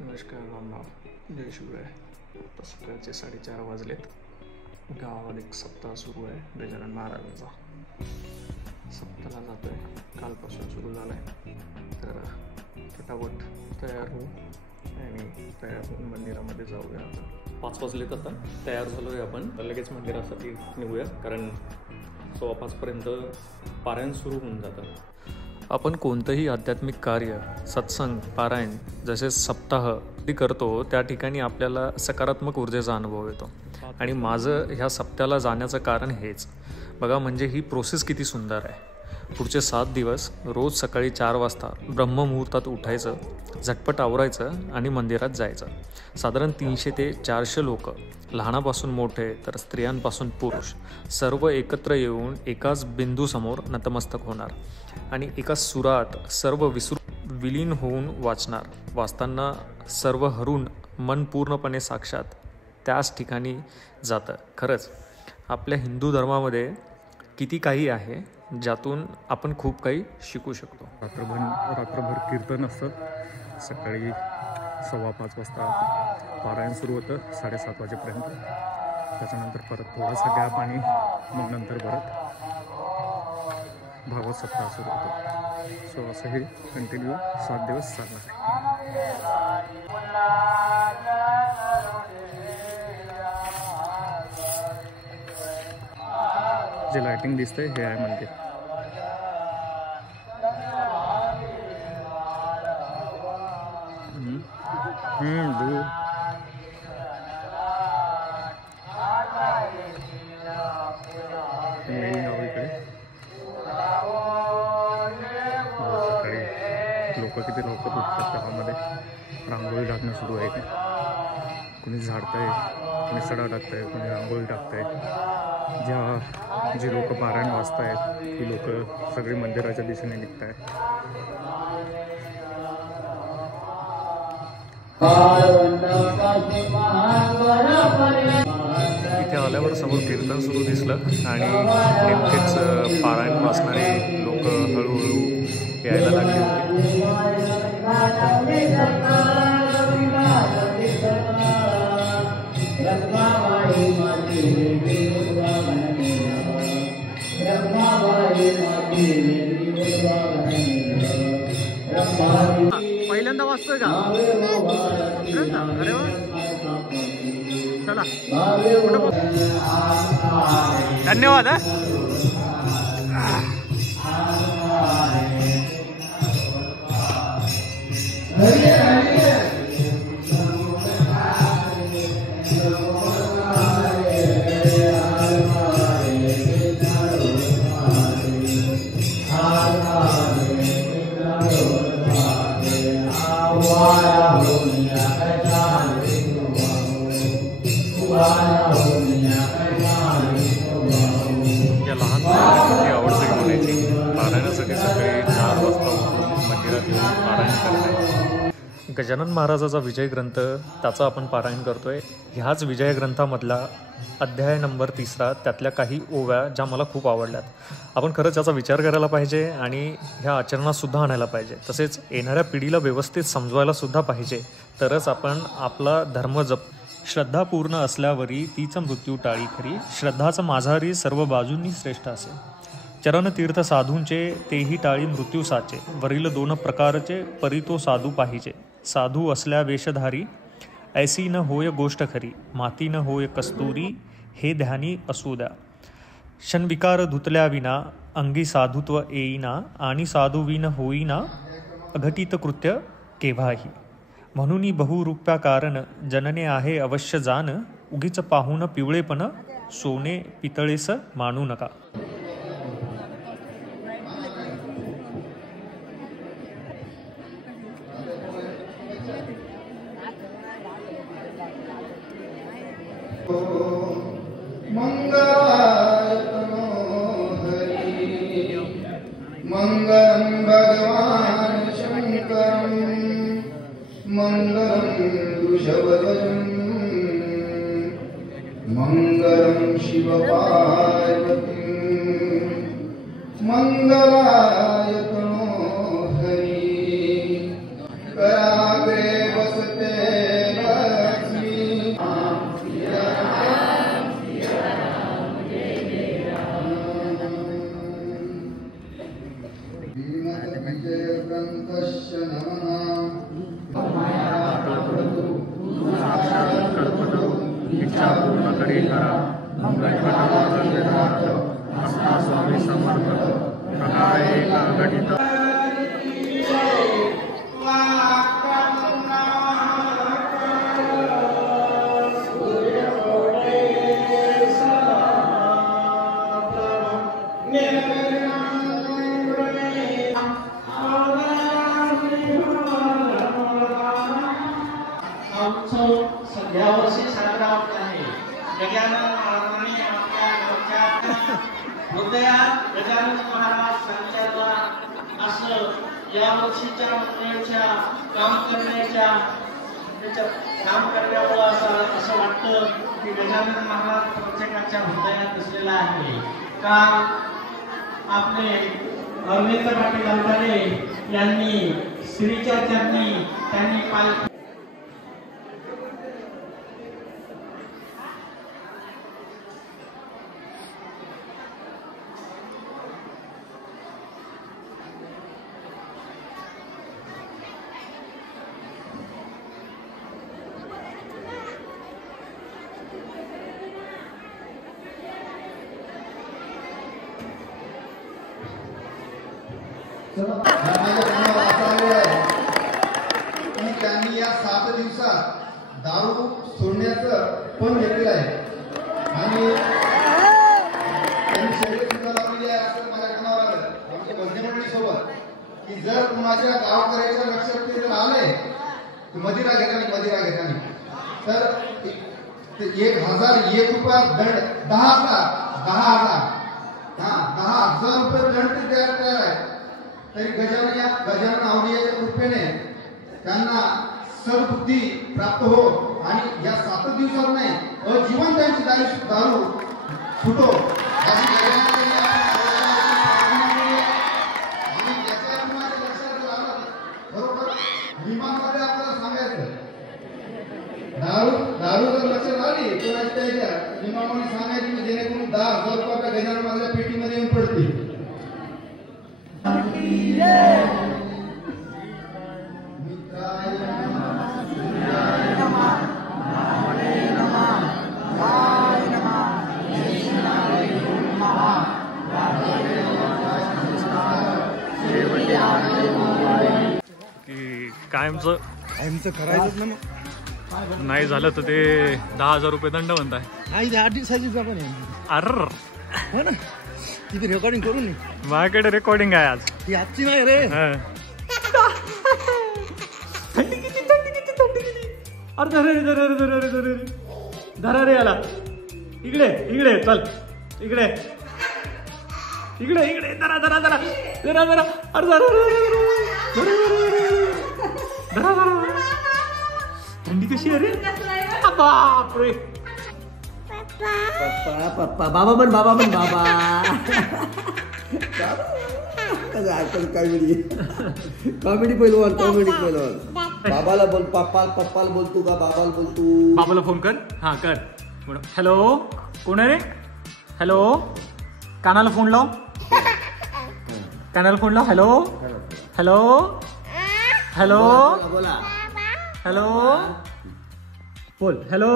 नमस्कार रामराव, जय शिवराय. आता सकाळचे 4:30 वाजलेत. गावात एक सप्ताह सुरू आहे गजानन महाराजांचा. सप्ताहाला जातो आहे, कालपासून सुरू झाला आहे. तर फटाफट तयार होऊ आणि तयार होऊन मंदिरामध्ये जाऊया. आता 5 वाजलेत. आता तयार झालो आहे आपण. लगेच मंदिरासाठी निघूया, कारण 4:15पर्यंत पारायण सुरू होऊन जातं. आपण कोणतंही आध्यात्मिक कार्य, सत्संग, पारायण जसे सप्ताह करतो त्या ठिकाणी आपल्याला सकारात्मक ऊर्जेचा अनुभव येतो. आणि माझं ह्या सप्त्याला जाण्याचं कारण हेच. बघा, म्हणजे ही प्रोसेस किती सुंदर आहे. पुढचे 7 दिवस रोज सकाळी 4 वाजता ब्रह्ममुहूर्तात उठायचं, झटपट आवरायचं आणि मंदिरात जायचं. साधारण 300 ते 400 लोक, लहानापासून मोठे तर स्त्रियांपासून पुरुष, सर्व एकत्र येऊन एकाच बिंदूसमोर नतमस्तक होणार आणि एकाच सुरात सर्व विलीन होऊन वाचणार. वाचताना सर्व हरून मन पूर्णपणे साक्षात त्याच ठिकाणी जातं. खरंच आपल्या हिंदू धर्मामध्ये किती काही आहे ज्यातून आपण खूप काही शिकू शकतो. रात्रभर कीर्तन असतं. सकाळी 5:15 वाजता पारायण सुरू होतं 7:30 वाजेपर्यंत. त्याच्यानंतर परत थोडासा गॅप आणि मग नंतर परत भागवत सप्ताह सुरू होतो. सो असं हे कंटिन्यू 7 दिवस चालणार आहे. जे लाइटिंग दिसते हे आहे मंदिर. दूर मेन गाव इकडे. सकाळी लोक किती लवकर उठतात. गावामध्ये रांगोळी टाकणं सुरू आहे. की कोणी झाडतंय, कोणी सडा टाकतंय, कोणी रांगोळी टाकतंय. जी लोक पारायण वाचतायत ती लोक सगळी मंदिराच्या दिशेने निघत आहेत. इथे आल्यावर समोर कीर्तन सुरू दिसलं आणि नेमकेच पारायण वाचणारे लोक हळूहळू यायला लागले होते. पहिल्यांदा वाचतोय का? अरे वा, चला, धन्यवाद. या लहान मुलांना आवडते बोलायची. पारायणासाठी सकाळी 4 वाजता उठून मंदिरात येऊन पारायण करते. गजानन महाराजाचा विजय ग्रंथ, त्याचं आपण पारायण करतोय. ह्याच विजय ग्रंथामधला अध्याय नंबर 3, त्यातल्या काही ओव्या ज्या मला खूप आवडल्यात. आपण खरंच याचा विचार करायला पाहिजे आणि ह्या आचरणातसुद्धा आणायला पाहिजे. तसेच येणाऱ्या पिढीला व्यवस्थित समजवायला सुद्धा पाहिजे. तरच आपण आपला धर्म श्रद्धापूर्ण असल्यावरी तीच मृत्यू टाळी खरी. श्रद्धाचं माझारी सर्व बाजूंनी श्रेष्ठ असे. चरणतीर्थ साधूंचे तेही टाळी मृत्यू साचे. वरील 2 प्रकारचे परितो साधू पाहिजे. साधू असल्या वेशधारी ऐसी न होय गोष्ट खरी. माती न होय कस्तुरी हे ध्यानी असू द्या. क्षणविकार धुतल्या विना अंगी साधुत्व येईना. आणि साधुविन होईना अघटित कृत्य केव्हाही. म्हणून बहुरूप्या कारण जनने आहे अवश्य जाण. उगीच पाहून पिवळेपण सोने पितळेस मानू नका. मंगलम भगवान शंकरम मंगलम वृषभध्वजम मंगलम शिव पार्वती मंगलाय तनो हरि कराग्रे वसते इच्छा पूर्ण करी करा मंगलपटार्थ आस्था स्वामी समर्थ प्रकारे एका घटित यावर्षी साजरा होत आहे. गजानन महाराजांनी आपल्या घरच्या हृदयात गजानन महाराज संचारला असं यावर्षीच्या मंडळाच्या काम करण्यामुळे असं वाटतं की गजानन महाराज प्रत्येकाच्या हृदयात असलेला आहे. काल आपले अरविंद पाटील अंबारे यांनी श्रीच्या चरणी त्यांनी पालखी त्यांनी या 7 दिवसात दारू सोडण्याचं पण घेतलेलं आहे आणि त्यांनी शर्यत सुद्धा लावलेली आहे असं माझ्या कानावर आलं आमच्या भजनी मंडळी सोबत की जर कुणाच्या गावकऱ्याच्या लक्षात ते जर आले मदिरा घेताना तर 1001 रुपया दंड 10,000 रुपये दंड ते तयार आहे. तरी गजानन आवलियाच्या कृपेने त्यांना सद्बुद्धी प्राप्त हो आणि या 7 दिवसात नाही अजीवन त्यांची दारू सुटो अशी आणि त्याच्या लक्षात आलं बरोबर विमानमध्ये आपल्याला सांगायचं दारू जर लक्षात आली तर त्याच्या विमानामध्ये सांगायची जेणेकरून 10,000 रुपये गजानन माझ्या पेटीमध्ये येऊन पडतील. कायमचं करायचं ना नाही झालं तर ते 10,000 रुपये दंड म्हणताय. नाही 8 दिवसाची पण अर हो ना तिथे रेकॉर्डिंग करून माझ्याकडे रेकॉर्डिंग आहे आज. ती आजची नाही रे. थंडी किती अरे धरा रे याला इकडे चल इकडे धरा थंडी कशी आहे रे बापरे. पप्पा बाबा पण बाबा कॉमेडी पहिलवान बाबाला बोल पप्पाला बोलतो का बाबाला बोलतो. बाबाला फोन कर. हा कर. हॅलो कोण आहे रे. हॅलो कानाला फोन लाव. हॅलो बोला हॅलो बोल. हॅलो